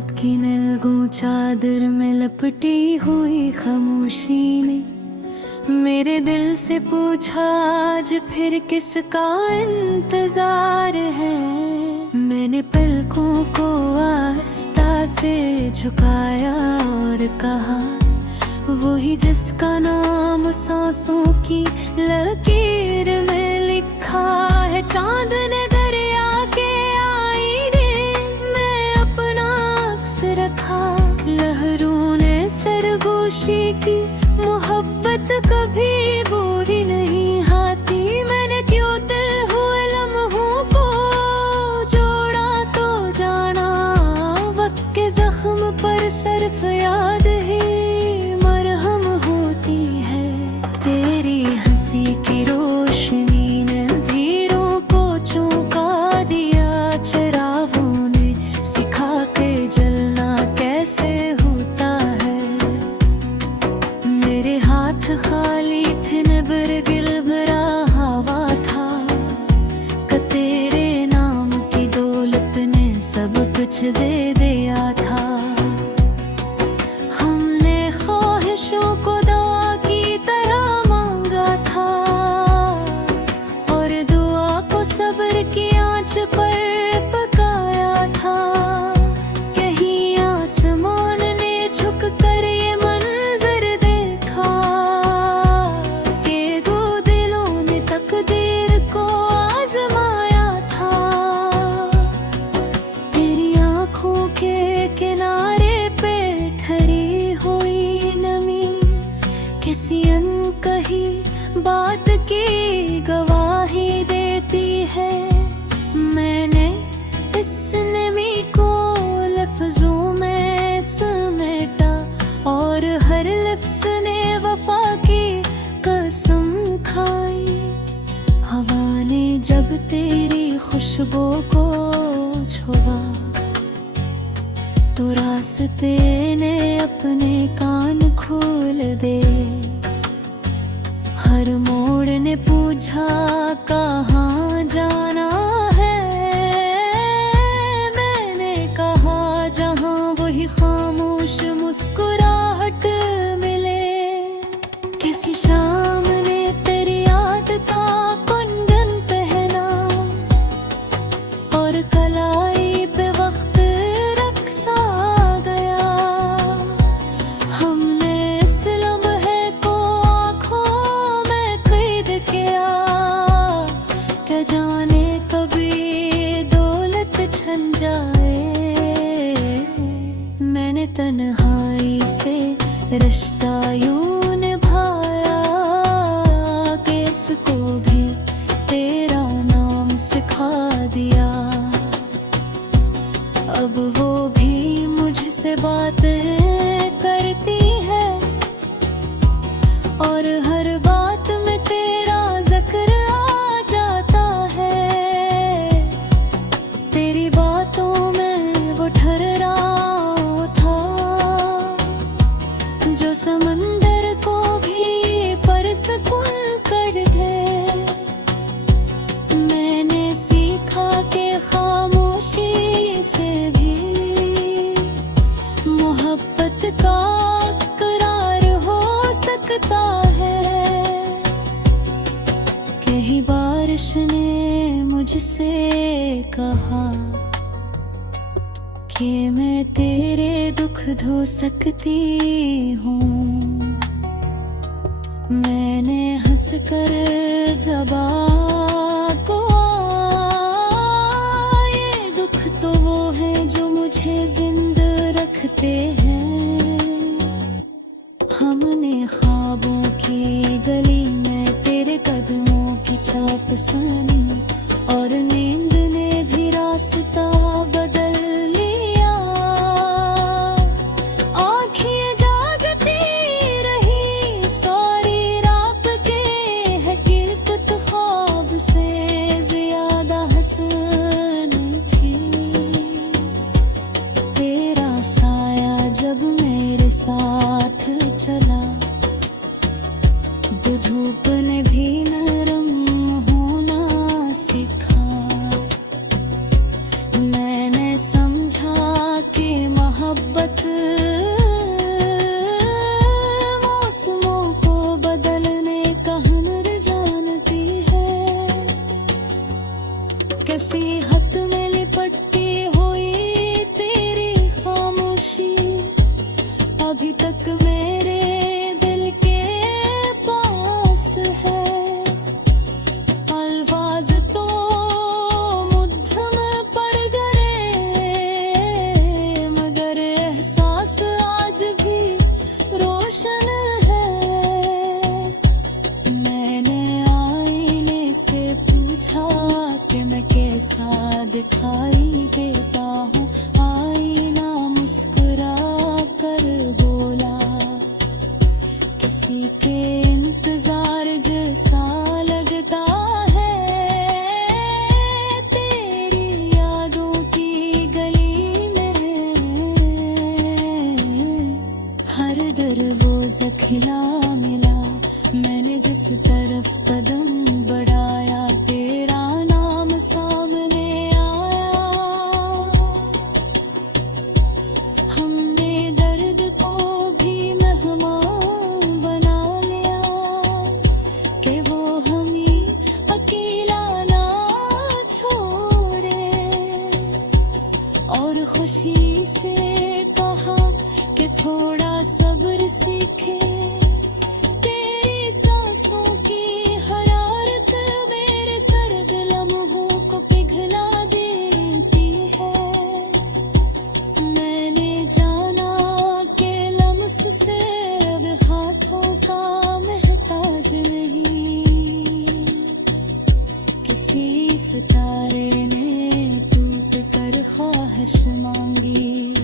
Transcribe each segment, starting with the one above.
रात की नलगू चादर में लपटी हुई खामोशी ने मेरे दिल से पूछा आज फिर किसका इंतजार है। मैंने पलकों को आहिस्ता से झुकाया और कहा वही जिसका नाम सांसों की लकीर में लिखा है। चांद ने दरिया के आईने में अपना अक्स रखा, लहरों ने सरगोशी की मोहब्बत कभी बुरी नहीं हाथी। मैंने क्यों दिल हुए लम्हों को जोड़ा तो जाना वक्त के जख्म पर सिर्फ याद ही मरहम होती है। तेरी हंसी की रोशनी ने अंधेरों को चौंका दिया, चिरागों ने सिखा के जलना कैसे होता है। मेरे हाथ खाली थे नबर गिल भरा हवा था, तेरे नाम की दौलत ने सब कुछ दे दिया था। हमने ख्वाहिशों को दवा की तरह मांगा था और दुआ को सब्र की आंच पर पकाया था। कहीं आसमान ने झुक कर ये मंजर देखा कि दो दिलों ने तकदीर को आजमाया था। तेरी आंखों के किनारे पे ठहरी हुई नमी किसी अनकही बात की गवाही देती है। मैंने इस नमी को लफ्जों में समेटा और हर लफ्ज ने वफा की कसम खाई। हवा ने जब तेरी खुशबू को छुआ तो रास्ते ने अपने कान खोल दे। हर मोड़ ने पूछा कहाँ जाना है। मैंने कहा जहाँ वही खामोश मुस्कुराहट मिले। किसी शाम ने तेरी याद का कुंदन पहना और कलाई पे वक्त रक्सा गया। हमने इस लम्हे को आँखों में कैद किया, क्या जाने कभी दौलत छन जाए। मैंने तन्हाई से रिश्ता यूं निभाया कि इसको भी तेरा नाम सिखा दिया। अब वो भी मुझसे बातें करती है और हर बात में तेरा जिक्र आ जाता है। तेरी बातों में वो ठहराव था जो समंदर को भी परसकून कर दे। मैंने सीखा कि खामोशी से भी मोहब्बत का करार हो सकता है। कहीं बारिश ने मुझसे कहा कि मैं तेरे दुख धो सकती हूँ। मैंने हंसकर जवाब को ये दुख तो वो है जो मुझे जिंदा रखते हैं। हमने ख्वाबों की गली में तेरे कदमों की छाप सानी और नींद ने भी रास्ता बदल लिया। आँखें जागती रही सारी रात के हकीकत ख्वाब से ज्यादा हसन थी। तेरा साया जब मेरे साथ चला धूप ने भी नरम होना नसीहत में लिपटी हुई तेरी खामोशी अभी तक मेरे दिल के पास है। अल्फाज तो मुद्दम पड़ गए मगर एहसास आज भी रोशन है। मैंने आईने से पूछा कि मैं कैसा दिखाई देता हूँ। आईना मुस्कुरा कर बोला किसी के इंतजार जैसा लगता है। तेरी यादों की गली में हर दरवाज़ा खिला मिला। मैंने जिस तरफ कदम बढ़ाया तेरा नाम सामने आया। हमने दर्द को भी मेहमान बना लिया कि वो हमें अकेला ना छोड़े। और खुशी से कहा कि थोड़ा सब्र सीखे। तेरी सांसों की हरारत मेरे सर्द लम्हों को पिघला देती है। मैंने जाना कि लम्स से अब हाथों का महताज नहीं। किसी सितारे ने टूट कर ख्वाहिश मांगी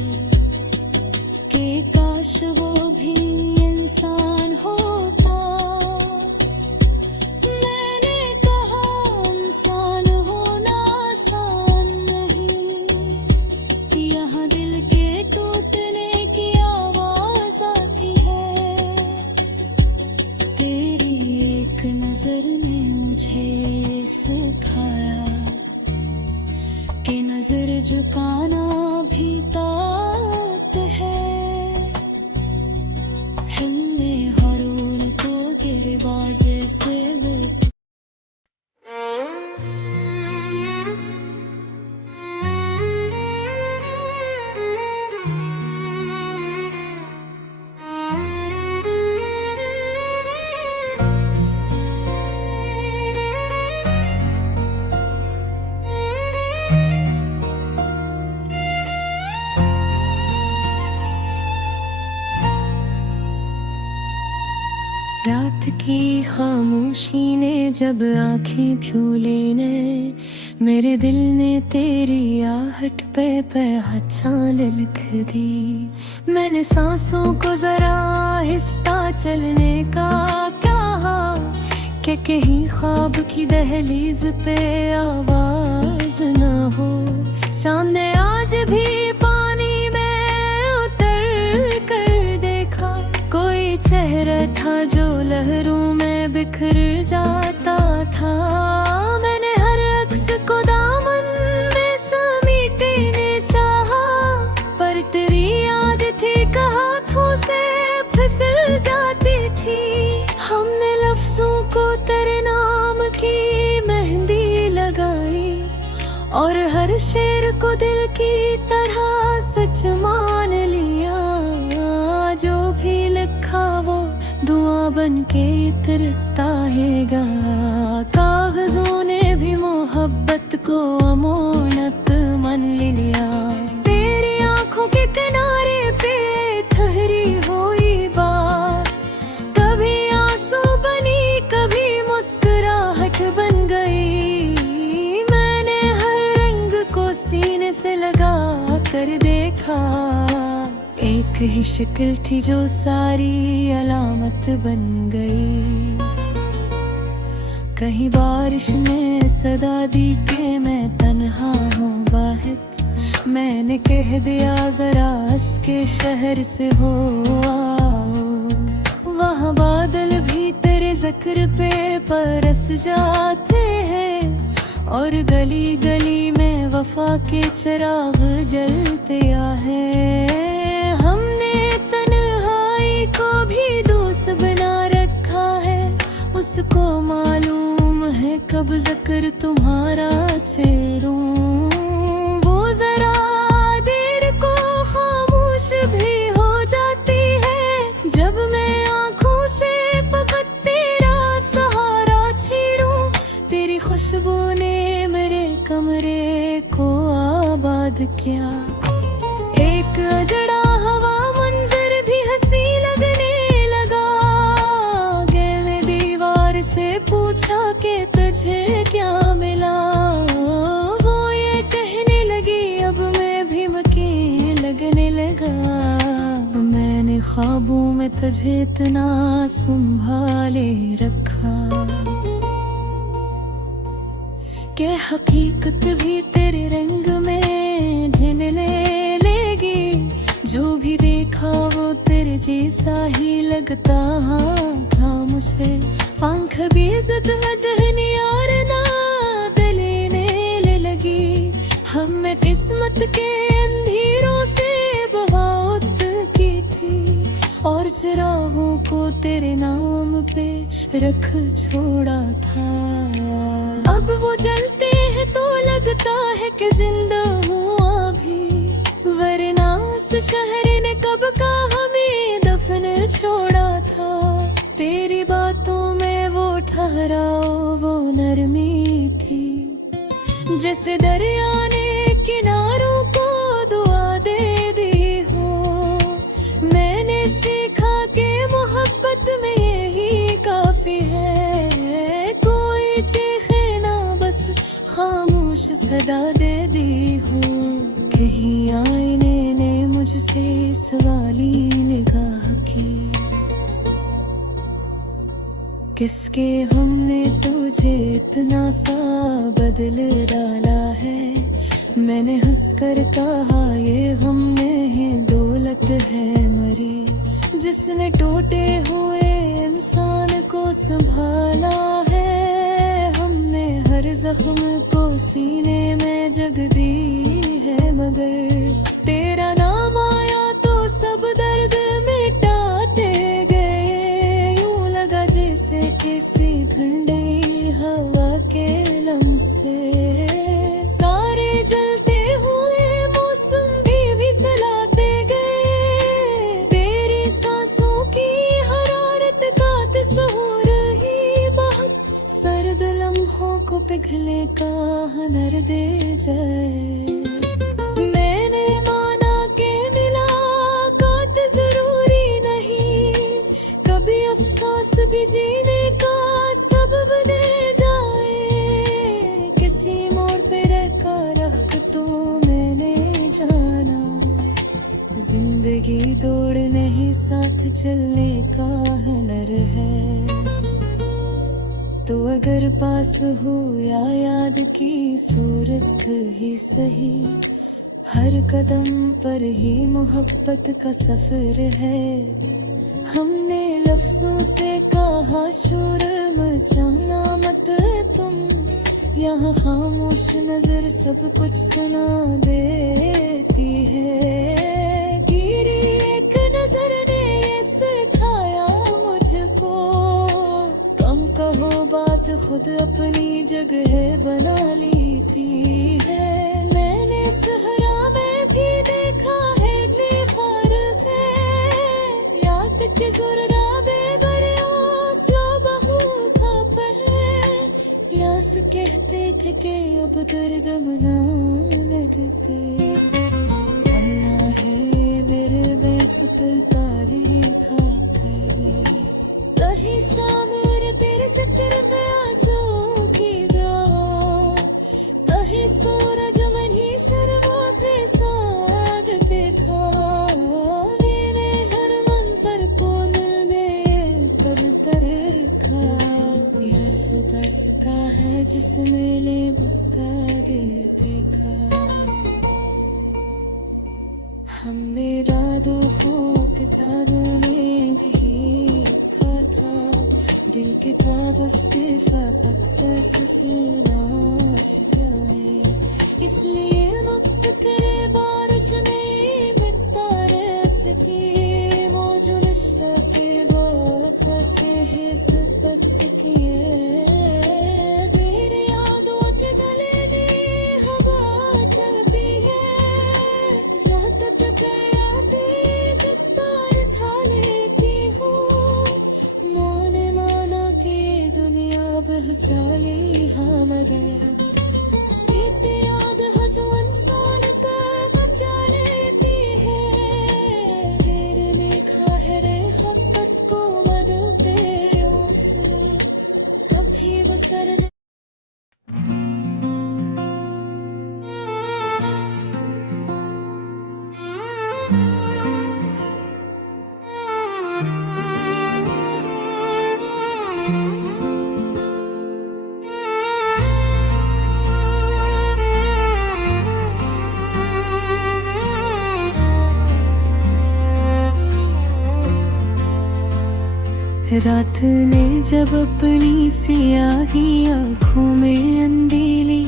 कि काश वो भी इंसान होता। मैंने कहा इंसान होना आसान नहीं। यहाँ दिल के टूटने की आवाज आती है। तेरी एक नजर ने मुझे सिखाया कि नजर झुकाना भी ताकत है। हमने हारून को दरवाजे से रात की खामोशी ने जब आंखें झूली ने मेरे दिल ने तेरी आहट पे पहचान लिख दी। मैंने सांसों को जरा आहिस्ता चलने का कहा कि कहीं ख्वाब की दहलीज पे आवाज न हो। चांद ने आज भी पानी में उतर कर देखा। कोई चेहरा था जो लहरों में बिखर जाता था। मैंने हर अक्स को दामन में समेटने चाहा पर तेरी याद थी हाथों से फिसल जाती थी। हमने लफ्जों को तेरे नाम की मेहंदी लगाई और हर शेर को दिल की तरह सच मान लिया। जो भी लिखा वो दुआ बन के उतरता हैगा। कागजों ने भी मोहब्बत को अमानत मान लिया। तेरी आंखों के किनारे पे ठहरी हुई बात कभी आंसू बनी कभी मुस्कुराहट बन गई। मैंने हर रंग को सीने से लगा कर देखा। एक ही शक्ल थी जो सारी अलामत बन गई। कहीं बारिश ने सदा दी कि मैं तन्हा हूँ बाहर। मैंने कह दिया जरा इसके शहर से हो आओ। वहाँ बादल भी तेरे जिक्र पे बरस जाते हैं और गली गली में वफा के चिराग जलते हैं। हमने तन्हाई को भी दोस्त बना रखा है। उसको मालूम है कब जिक्र तुम्हारा छेड़ूं, वो जरा देर को खामोश भी हो जाती है जब मैं आंखों से फकत तेरा सहारा छेड़ूं। तेरी खुशबू ने मेरे कमरे को आबाद किया, एक अजड़ा हवा मंजर भी हंसी लगने लगा। गले दीवार से पूछा कि तुझे क्या मिला, वो ये कहने लगी अब मैं भी मकीन लगने लगा। मैंने ख्वाबों में तुझे इतना संभाले रखा कि हकीकत भी तेरे रंग में ढलने लेगी। जो भी देखा वो तेरे जैसा ही लगता था मुझे, पंख भी इज्जत यार ना दलेने लगी। हमें किस्मत के अंधेरों से बगावत की थी और चिरागों को तेरे नाम पे रख छोड़ा था। अब वो जलते हैं तो लगता है कि जिंदा हूँ अभी, वरना उस शहर ने कब का हमें दफन छोड़ा था। तेरी बातों में वो ठहराओ वो नरमी थी, जैसे दरिया ने किनारों को दुआ दे दी हो। मैंने सीखा कि मोहब्बत में यही काफी है, कोई चीखे ना बस खामोश सदा दे दी हो। कहीं आईने ने मुझसे सवाली निगाह की, किसके हमने तुझे इतना सा बदल डाला है। मैंने हंसकर कहा ये हमने ही दौलत है मरी, जिसने टूटे हुए इंसान को संभाला है। हमने हर जख्म को सीने में जग दी है, मगर तेरा नाम आया तो सब दर्द मिटाते गए। यूं लगा जैसे किसी ठंडी हवा के लम्से सारे जलते हुए मौसम भी सलाते गए। तेरी सांसों की हरारत का तस्वूर ही बहुत सर्द लम्हों को पिघले का हुनर दे जाए। मैंने माना कि मुलाकात जरूरी नहीं, कभी अफसोस भी जीने का सबब दे जाए। किसी मोड़ पे रहका रख तो मैंने जाना, जिंदगी दौड़ नहीं साथ चलने का हुनर है। तो अगर पास हो या याद की सूरत ही सही, हर कदम पर ही मोहब्बत का सफर है। हमने लफ्जों से कहा शोर मचाना मत तुम, यहाँ खामोश नजर सब कुछ सुना देती है। गिरी एक नजर ने ये सिखाया मुझको, कम कहो बात खुद अपनी जगह बना लेती है। मैंने सहरा में भी देखा है ग्लिफार थे, याद के जुर्रा बेबरिया बहु था पहले। यास कहते थे कि अब दर्द मना लगते, अन्ना है मेरे बेसुपल तारी था कहीं शाम रे तेरे जिक्र पे आजो की दुआ, कहीं सूरज मन ही शर्माते साथ देखा। मैंने हर मंजर को दिल में पर तरखा, यस बस का है जिस मेले मुक्तारे देखा। हमने रातों को किताबों में नहीं था, दिल के ताबस्ते फकत ससनाश गए। इसलिए वक्त करे बारिश में बिता रसती, मौजूद रिश्ता के वो फंसे हैं सतत किए। हाँ मगर बीते याद है जो इंसान पे बचा लेती है। तेरे लिखा है रे मोहब्बत को मरते से कभी वो सर रात ने जब अपनी सियाही आँखों में अंधेली,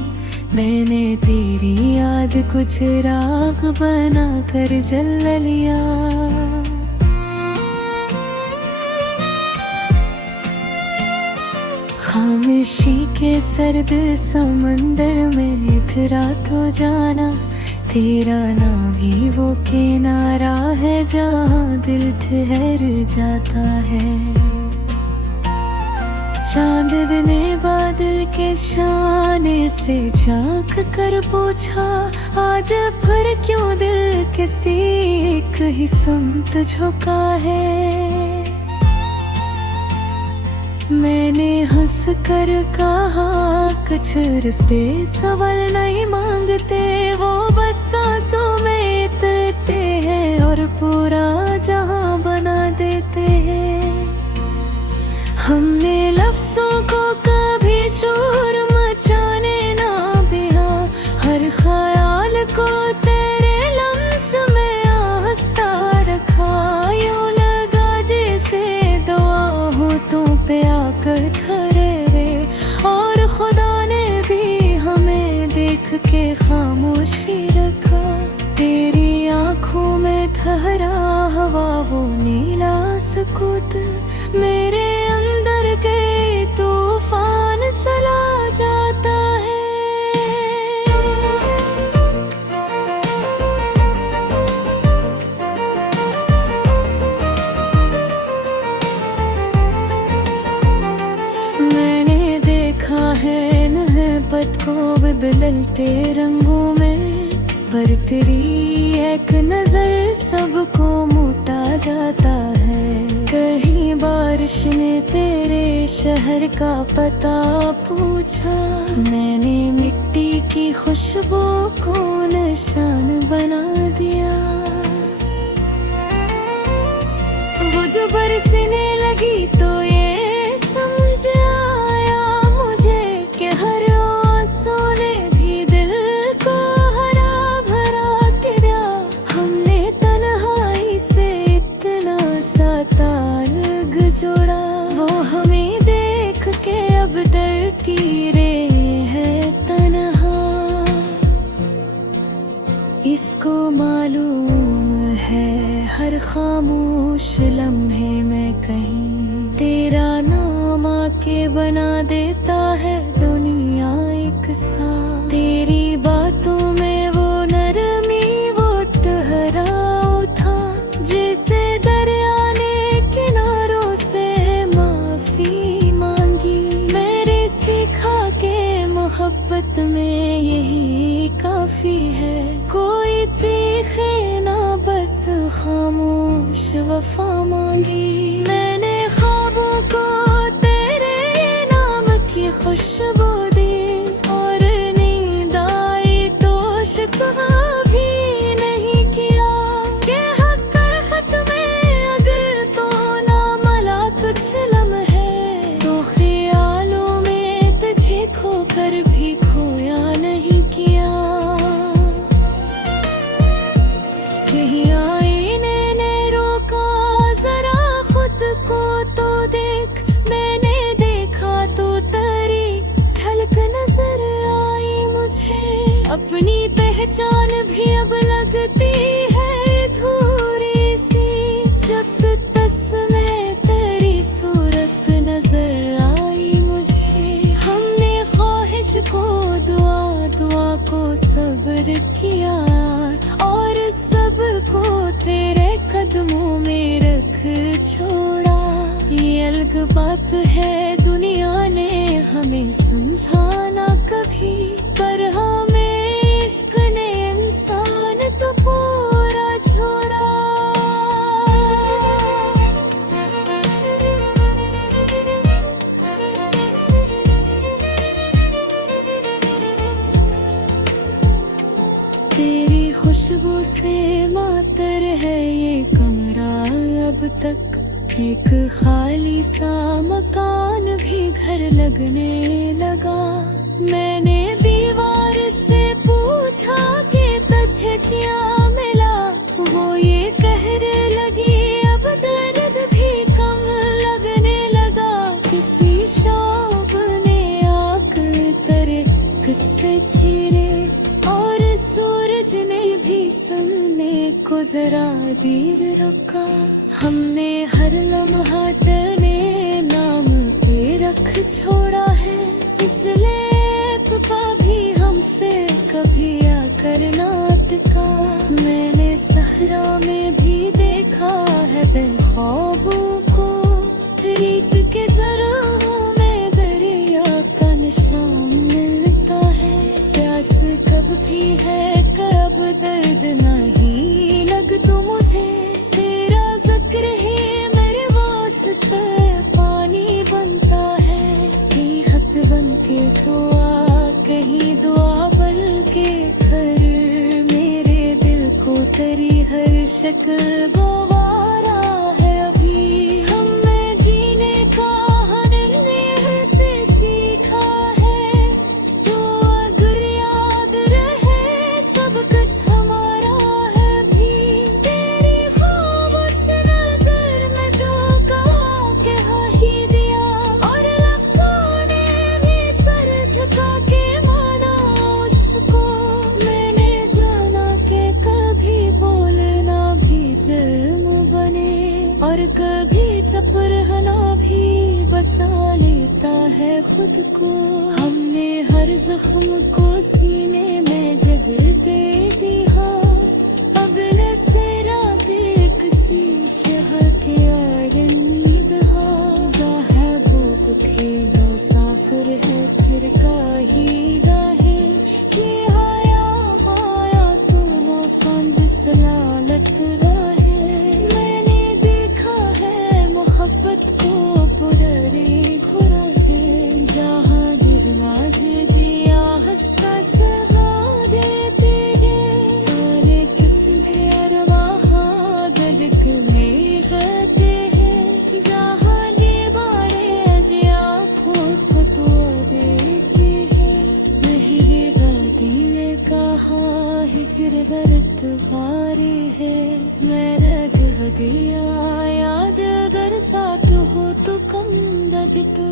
मैंने तेरी याद कुछ राग बना कर जल लिया। खामोशी के सर्द समंदर में इतरा तो जाना, तेरा नाम ही वो किनारा है जहाँ दिल ठहर जाता है। चांद ने बादल के शाने से झांक कर पूछा, आज फिर क्यों दिल किसी एक ही समत झुका है। मैंने हंस कर कहा कुछ रिश्ते सवाल नहीं मांगते, वो बस सांसों में उतरते हैं और पूरा जहां बना देते हैं। हमने लफ्ज़ों को कभी शोर मचाने ना दिया, हर ख्याल को तेरे लम्स में आस्था रखा। यूं लगा जैसे दुआ हो तुम पे आकर ठहरे रे, और खुदा ने भी हमें देख के खामोशी रखा। तेरी आँखों में ठहरा हवा वो नीला सुकूत, मेरे अंदर के तूफान सला जाता है। मैंने देखा है मोहब्बत को बदलते रंगों में, पर तेरी एक नजर सबको मोटा जाता है। कहीं बारिश ने तेरे शहर का पता पूछा, मैंने मिट्टी की खुशबू को निशान बना दिया। वो जो बरसने लगी तो ये समझ आया मुझे कि हर आंसू ने भी दिल को हरा भरा किया। हमने तन्हाई से इतना सा ताल्लुक जोड़ा, वो हमें देख के अब डरती रे है तन्हा। इसको मालूम है हर खामोश लम्हे में कहीं तेरा नाम आके बना देता है दुनिया एक सा। तेरी बातों में वो नरमी वो ठहराव था, जैसे दरिया ने किनारों से माफी मांगी। मैंने सीखा के मोहब्बत में यही काफी है, कोई चीखे ना बस खामोश वफा मांगी। मैंने ख्वाबों को तेरे नाम की खुशबू दी, और नींद आई तो शिकवा भी नहीं किया कि हकीकत में अगर तो ना मला कुछ लम्हे, तो ख्यालों में तुझे खोकर भी खोया नहीं किया। कहीं आईने ने रोका जरा खुद को तो देख, मैंने देखा तो तेरी झलक नजर आई मुझे। अपनी पहचान भी अब लगती है अधूरी सी, जब तस्वीर तेरी सूरत नजर आई मुझे। हमने ख्वाहिश को दुआ दुआ को सब्र किया, और सबको तेरे कदमों में रख छोड़ा। ये अलग बात है दुनिया ने हमें समझा तक एक खाली सा मकान भी घर लगने लगा। मैंने दीवार से पूछा कि तुझे क्या मिला, वो ये कहने लगी अब दर्द भी कम लगने लगा। किसी शौक ने आकर तेरे किस्से छीने और सूरज ने भी सुनने को जरा देर रुका। हमने हर लम्हा तेरे नाम पे रख छोड़ा है, इसलिए का भी हमसे कभी आकर ना टिका। मैंने सहरा में भी देखा है ख्वाबों को, रीत के जराहों में दरिया का निशान मिलता है। प्यास कब भी है कब दर्द नहीं लग तो मुझे, तेरा जिक्र ही मेरे वास्ते पानी बनता है। कि खत बन के दुआ कहीं दुआ बन के घर, मेरे दिल को तेरी हर शक्ल गवारा है। अभी हमने जीने का हमने से सीखा है, तो अगर याद रहे सब कुछ हमारा है भी। तेरी खामोश नजर में जो कहा कह ही दिया, और लफ्ज़ों ने भी सर झुका के माना उसको। मैंने जाना कि कभी बोलना भी जुर्म बने, और कभी चुप रहना भी बचा लेता है खुद को। हमने हर जख्म को सीने में जगह दे दी है, अगले से रात किसी शहर के आरंद है। वो थे मुसाफिर है चिरका ही रहे, कि आया आया तो मौसम सलालत रहे। मैंने देखा है मोहब्बत को पुररे घुरा है, जहाँ दरवाजे दिया हंसता सहा देते हैं। अरे किसने अरवाहा धड़कने गाते हैं, जहाँ दीवारें दिया को तो देती है। मेरा दिल कहा हिजर गरत भारी है, मेरा दिल दिया याद अगर साथ हो तो कम दर्द तो